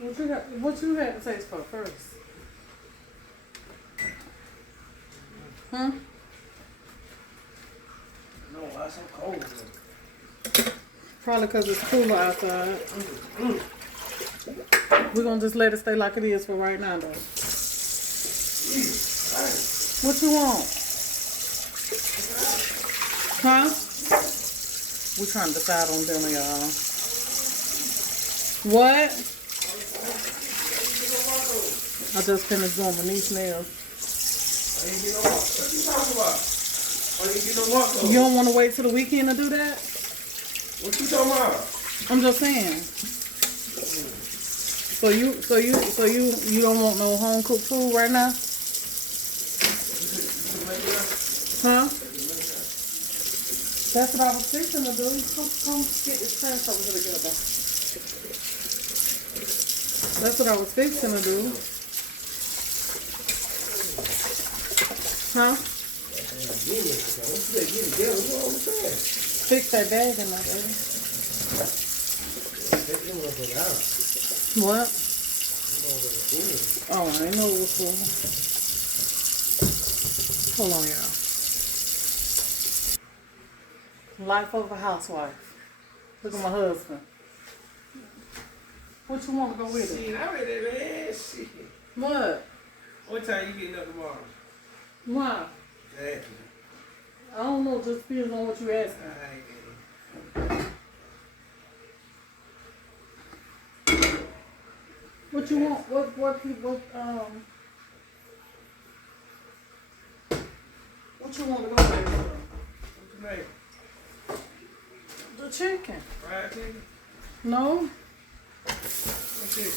What you had to taste for first? Huh? No, why so cold? Probably because it's cooler outside. We're gonna just let it stay like it is for right now, though. What you want? Huh? We're trying to decide on dinner, y'all. What? I just finished doing my niece nails. What you talking about? Why you get no walk though? You don't want to wait till the weekend to do that? What you talking about? I'm just saying. So you don't want no home cooked food right now? Huh? That's what I was fixing to do. Come get this trash over here together. That's what I was fixing to do. Huh? Fix that bag in my baby. What? Oh, I didn't know it was full. Hold on, y'all. Life of a housewife. Look at my husband. What you want to go with it? Shit, I ready, man. Shit. What? What time you getting up tomorrow? Why? Exactly. I don't know. Just depends on what you asking. What you want? What you want to go with? What you make? The chicken. Fried chicken? No. What's it?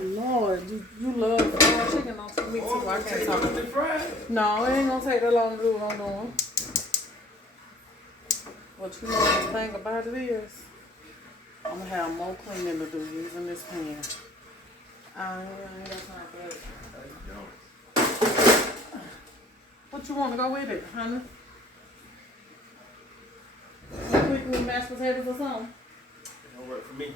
Lord, you love fried chicken, don't you? Me too. I can't talk. No, it ain't gonna take that long to do what I'm doing. But you know the thing about it is, I'm gonna have more cleaning to do using this pan. I ain't got time for that. What you want to go with it, honey? Some quick with mashed potatoes or something? It don't work for me.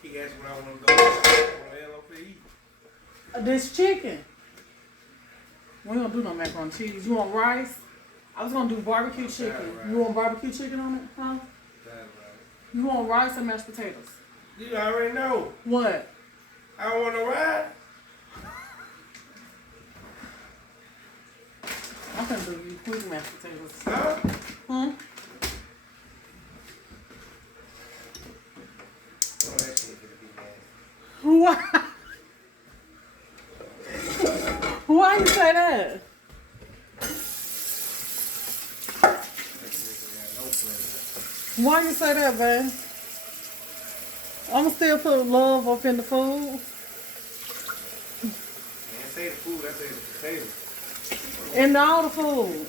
He asked what I want to go to eat. This chicken. We ain't gonna do no macaroni and cheese. You want rice? I was gonna do barbecue chicken. You want barbecue chicken on it, huh? You want rice or mashed potatoes? You already know. What? I don't want to ride. I'm gonna do you quick mashed potatoes. Huh? Hmm? Oh, that shit gonna be nasty. Why? Why you say that? Why you say that, babe? I'ma still put love up in the food. Man, say the food, I say the potatoes. In all the food.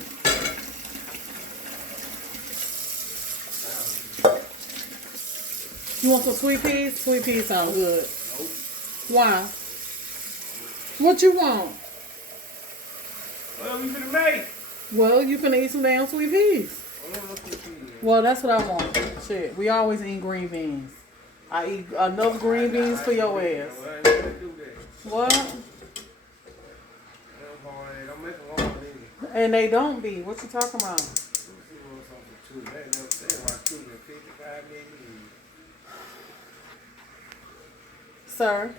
You want some sweet peas? Sweet peas sound good. Nope. Why? What you want? What we finna make? Well, you finna eat some damn sweet peas. I don't know what you eat. Well, that's what I want. Shit, we always eat green beans. I eat enough green beans for your ass. I ain't gonna do that. What? Don't make them hard either. And they don't be. What you talking about? Let me see what's on for two. They never said why two been 55 million years. Sir?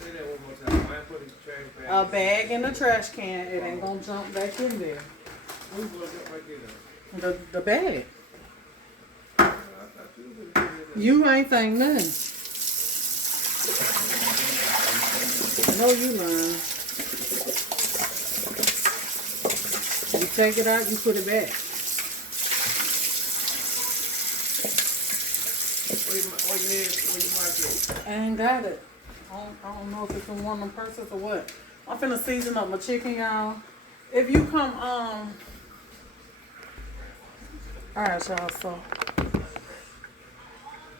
Say that one more time. I ain't put the trash bag. A bag in the trash can. It ain't gonna jump back in there. Who's gonna jump right there? The bag. I thought you was gonna do that. You ain't think nothing. No, you lying. You take it out, you put it back. Where you mark it? I ain't got it. I don't know if it's in one of them purses or what. I'm finna season up my chicken, y'all. If you come, alright, y'all, so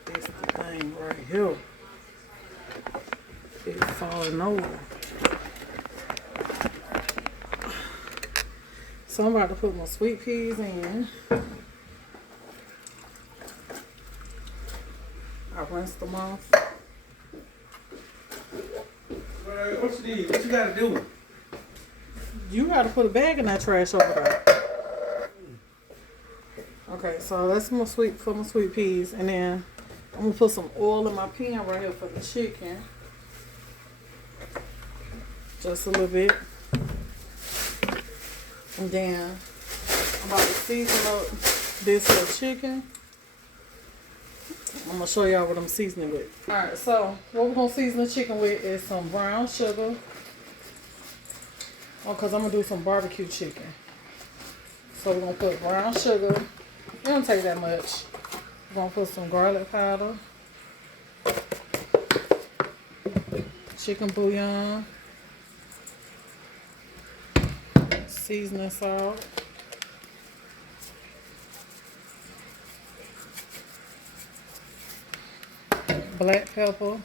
this the thing right here. It's falling over. So I'm about to put my sweet peas in. I rinsed them off. Alright, what you need? What you gotta do? You gotta put a bag in that trash over there. Okay, so that's my sweet peas, and then I'm gonna put some oil in my pan right here for the chicken. Just a little bit. And then I'm about to season up this little chicken. I'm gonna show y'all what I'm seasoning with. Alright, so what we're gonna season the chicken with is some brown sugar. Oh, cause I'm gonna do some barbecue chicken. So we're gonna put brown sugar. It don't take that much. We're gonna put some garlic powder, chicken bouillon, seasoning salt, black pepper.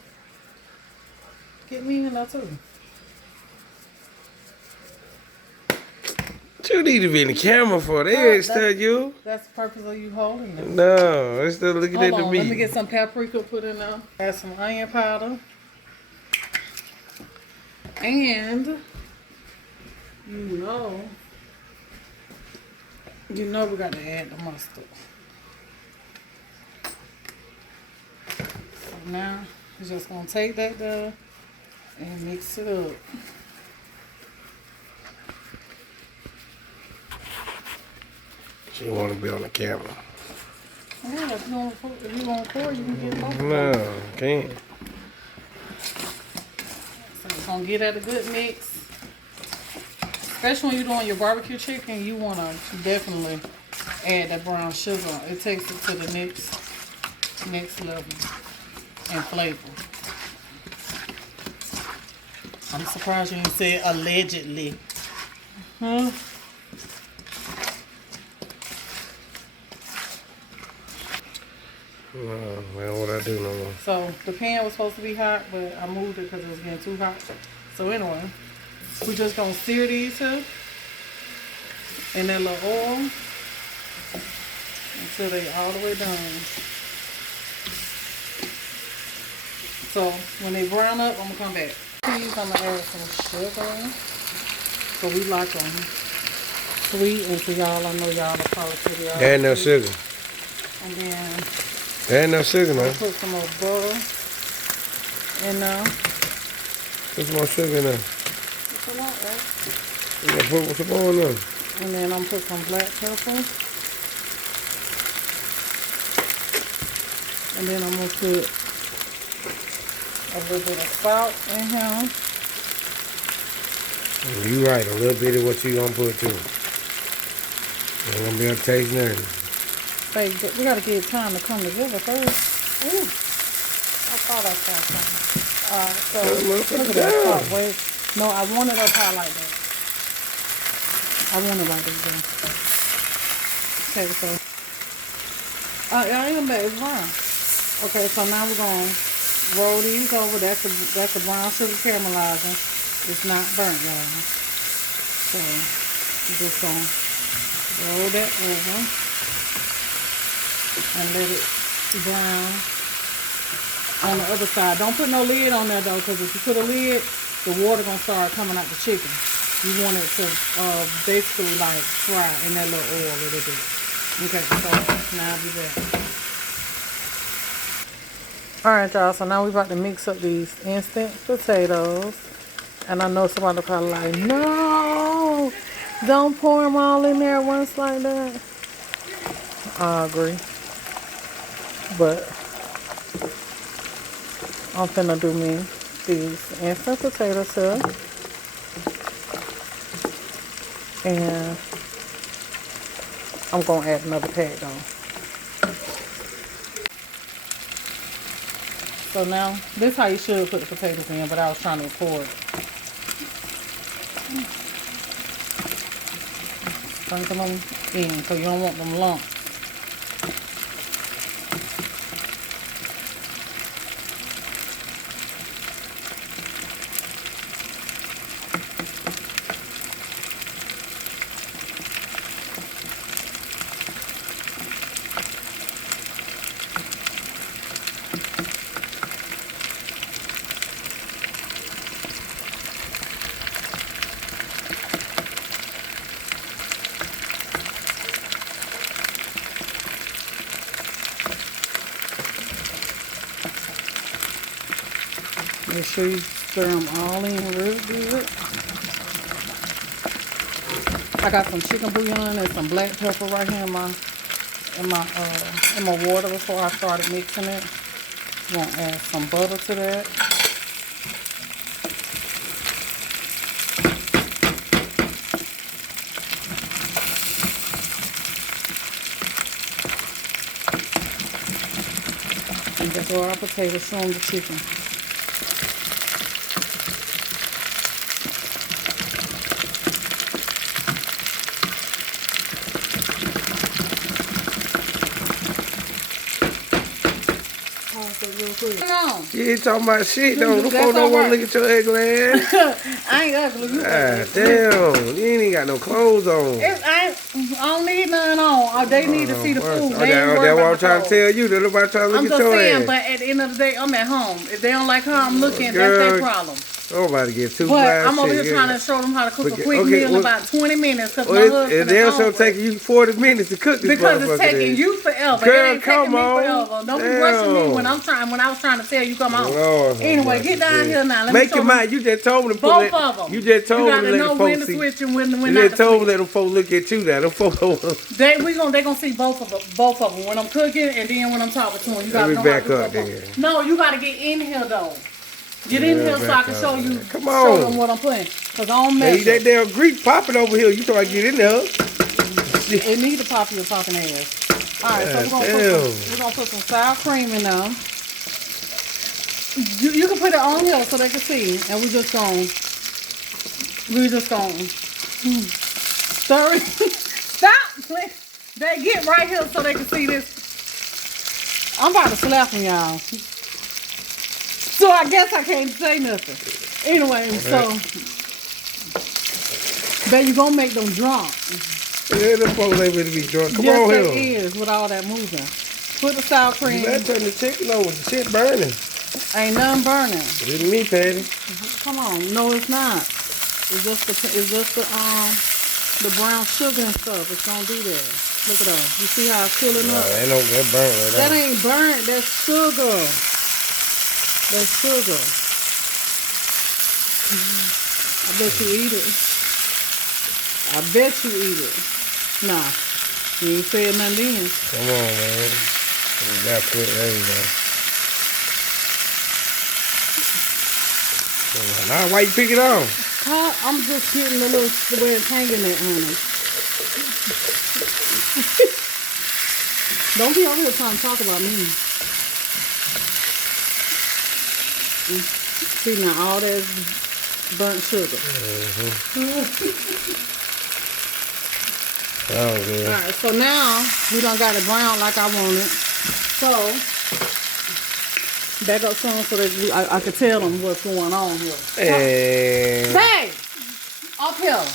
Get me in there too. You need to be in the camera for they ain't study you. That's the purpose of you holding them. No, it's still looking Hold at the on, meat. let me get some paprika put in there. Add some onion powder. And you know we got to add the mustard. So now we're just gonna take that there and mix it up. She want to be on the camera. Yeah, if you want to record, you can get both. No, can't. So it's gonna get at a good mix. Especially when you're doing your barbecue chicken, you want to definitely add that brown sugar. It takes it to the next level in flavor. I'm surprised you didn't say allegedly. Huh? No, well, what I do no more. So the pan was supposed to be hot, but I moved it because it was getting too hot. So anyway, we're just gonna sear these two in that little oil until they all the way done. So when they brown up, I'm gonna come back. Please, I'm gonna add some sugar. So we like them sweet, and to y'all, I know y'all are probably pretty. Add no sugar. And then Add no sugar, man. put some more butter in there. Put some more sugar in there. It's a lot, right? You gotta put some more in there. And then I'm gonna put some black pepper. And then I'm gonna put a little bit of salt in here. You right, a little bit of what you gonna put too. Ain't gonna be able to taste nothing. Hey, but we gotta give time to come together first. Ooh, I thought I saw something. Alright, so look at that top. Wait, no, I want it up high like that. I want it like that. Okay, so I am back. It's brown. Okay, so now we're gonna roll these over. That's the brown sugar caramelizing. It's not burnt, y'all. So we're just gonna roll that over and let it brown on the other side. Don't put no lid on there though, because if you put a lid, the water gonna start coming out the chicken. You want it to basically like fry in that little oil a little bit. Okay, so now I'll be back. Alright y'all, so now we're about to mix up these instant potatoes. And I know somebody probably like, no, don't pour them all in there once like that. I agree. But I'm finna do me these instant potatoes here. And I'm gonna add another pack though. So now, this is how you should put the potatoes in, but I was trying to record. Sprinkle them in, because you don't want them lumps. Make sure you stir them all in real good. I got some chicken bouillon and some black pepper right here in my water before I started mixing it. I'm gonna add some butter to that. And that's all our potatoes, show them the chicken. You ain't talking about shit though. The phone don't want to look at your ugly ass. I ain't ugly. You damn. You ain't even got no clothes on. I don't need none on. They need to see the food. That's what I'm trying to tell you. They're nobody trying to look at your ass. I'm just saying, but at the end of the day, I'm at home. If they don't like how I'm looking, that's their problem. Nobody get too But I'm over here trying to show them how to cook a quick meal in about 20 minutes. Because my husband they're still taking you 40 minutes to cook this because it's taking you forever. Girl, it ain't taking me forever. Don't be rushing me when I was trying to tell you come on. Lord, anyway, get down here now. Let Make me your mind. You just told me to put both of them. You just told me to let them folks see. You just told me to let them folks look at you now. Them folks. They gonna see both of them when I'm cooking and then when I'm talking to them. You gotta know back up there. No, you gotta get in here though. Get in here so I can show you. Come on. Show them what I'm putting. Cause I don't mess. That damn Greek popping over here. You trying to get in there? It need to pop your popping ass. All right, so we're gonna put some sour cream in them. You can put it on here so they can see, and we're just gonna stir it. Stop! They get right here so they can see this. I'm about to slap them, y'all. So I guess I can't say nothing. Anyway, so bet you gonna make them drunk. Yeah, them folks ain't ready to be drunk. Come on here. Yes, they is with all that moving. Put the sour cream. You better turn the chicken on with the shit burning. Ain't nothing burning. It's me, Patty. Come on, no, it's not. It's just the brown sugar and stuff. It's gonna do that. Look at that. You see how it's cooling up? That burnt right That ain't burnt. That's sugar. That's sugar. I bet you eat it. I bet you eat it. Nah, you ain't said nothing then. Come on, man. You got to put there you go. Now, why you pick it off? I'm just getting a little where it's hanging at, honey. Don't be over here trying to talk about me. See now, all that burnt sugar. Oh, good. Alright, so now we done got it brown like I wanted. So back up some so that I could tell them what's going on here. Hey, up here.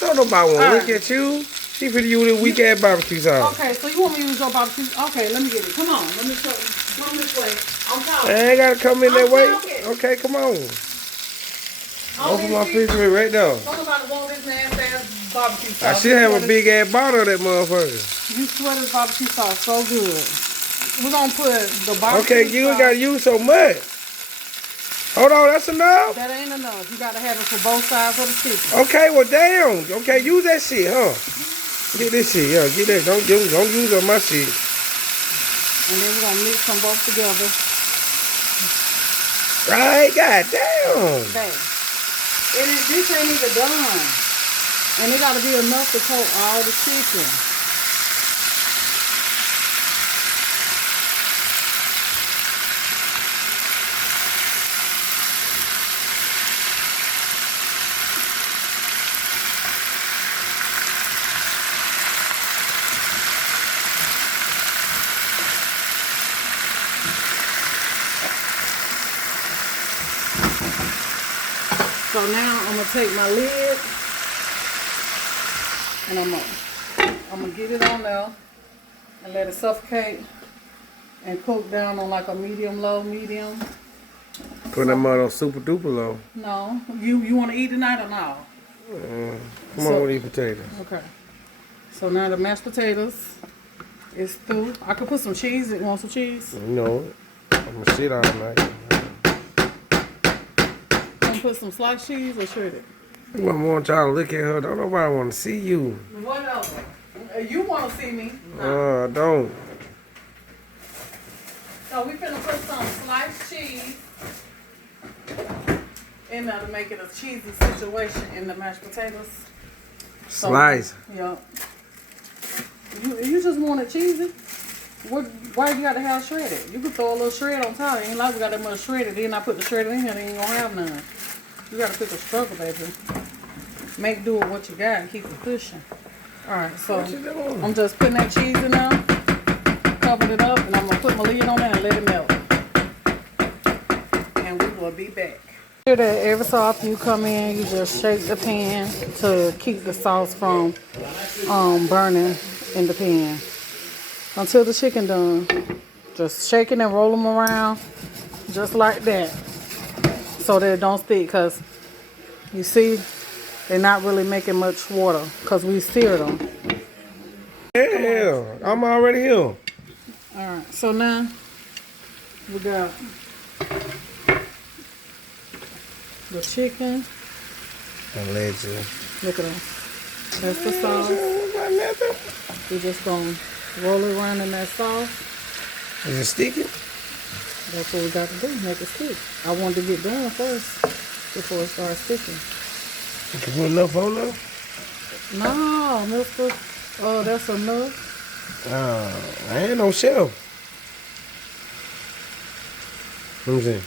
Don't nobody want to look at you. She finna use this weak ass barbecue sauce. Okay, so you want me to use your barbecue? Okay, let me get it. Come on, let me show you. Come this way. I'm talking. I ain't gotta come in that way. Talking. Okay, come on. Open my refrigerator right now. Somebody want this nasty ass barbecue sauce. I should have a big ass bottle of that motherfucker. You swear this barbecue sauce so good. We're gonna put the barbecue Okay, you ain't gotta use so much. Hold on, that's enough? That ain't enough. You gotta have it for both sides of the chicken. Okay, well damn. Okay, use that shit, huh? Get this shit, yeah, get that. Don't use up my shit. And then we're gonna mix them both together. Right, goddamn. Babe. This ain't even done. And it gotta be enough to coat all the chicken. So now I'm gonna take my lid and I'm gonna get it on there and let it suffocate and cook down on like a medium. Put them on super duper low. No, you want to eat tonight or no? Come on with these potatoes. Okay. So now the mashed potatoes is through. I could put some cheese. You want some cheese? You know it. I'm gonna sit all night. gonna put some sliced cheese or shredded? I want y'all to look at her. Don't nobody want to see you. Whatever. You want to see me? Don't. So we finna put some sliced cheese in there to make it a cheesy situation in the mashed potatoes. Slice. Yeah. You just want it cheesy? Why you gotta have shredded? You can throw a little shred on top. Ain't like we got that much shredded. Then I put the shredded in here, they ain't gonna have none. You gotta pick a struggle, baby. Make do with what you got and keep it pushing. Alright, so I'm just putting that cheese in there, covered it up, and I'm gonna put my lid on there and let it melt. And we will be back. That every so often you come in, you just shake the pan to keep the sauce from burning in the pan until the chicken done. Just shake it and roll them around just like that so that it don't stick, because you see they're not really making much water because we seared them. Yeah, I'm already here. All right, so now we got the chicken. Allegedly. Look at them. That's the sauce. We're just going to roll it around in that sauce. Is it sticky? That's what we got to do, make it stick. I wanted to get done first before it starts sticking. You can put enough on there? No, mister. Oh, that's enough. I ain't no shelf. Let me see.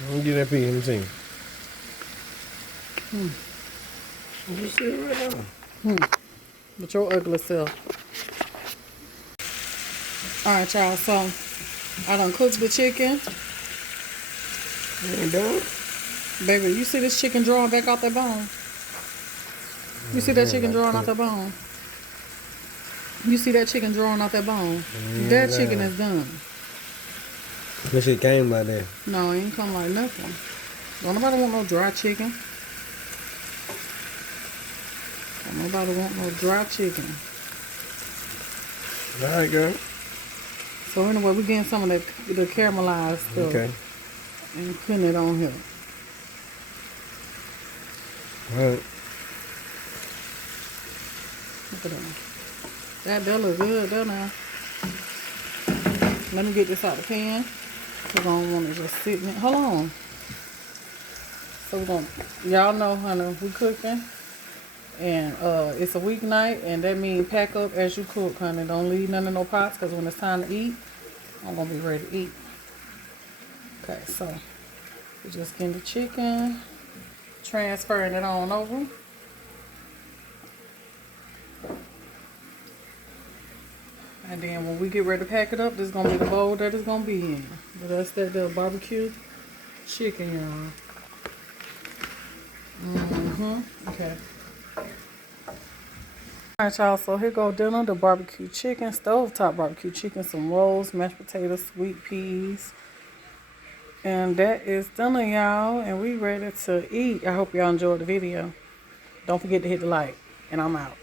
Let me get that piece. Let me see. You see it right now. With your ugly self. Alright, y'all. So, I done cooked the chicken. You ain't done? Baby, you see this chicken drawing back out that bone? You see that chicken drawing out that bone? You see that chicken drawing out that bone? That chicken is done. This shit came like that. No, it ain't come like nothing. Don't nobody want no dry chicken. Don't nobody want no dry chicken. Alright, girl. So anyway, we getting some of that the caramelized stuff. Okay. And putting it on here. Alright. Look at that. That look good there now. Let me get this out the pan. Because I don't want to just sit in it. Hold on. So we're going to, y'all know, honey, we cooking. And it's a weeknight. And that means pack up as you cook, honey. Don't leave none of no pots. Because when it's time to eat, I'm going to be ready to eat. Okay, so we're just getting the chicken. Transferring it on over. And then when we get ready to pack it up, this is going to be the bowl that it's going to be in. But that's the barbecue chicken, y'all. Okay. Alright, y'all. So here go dinner. The barbecue chicken, stovetop barbecue chicken, some rolls, mashed potatoes, sweet peas. And that is dinner, y'all. And we ready to eat. I hope y'all enjoyed the video. Don't forget to hit the like. And I'm out.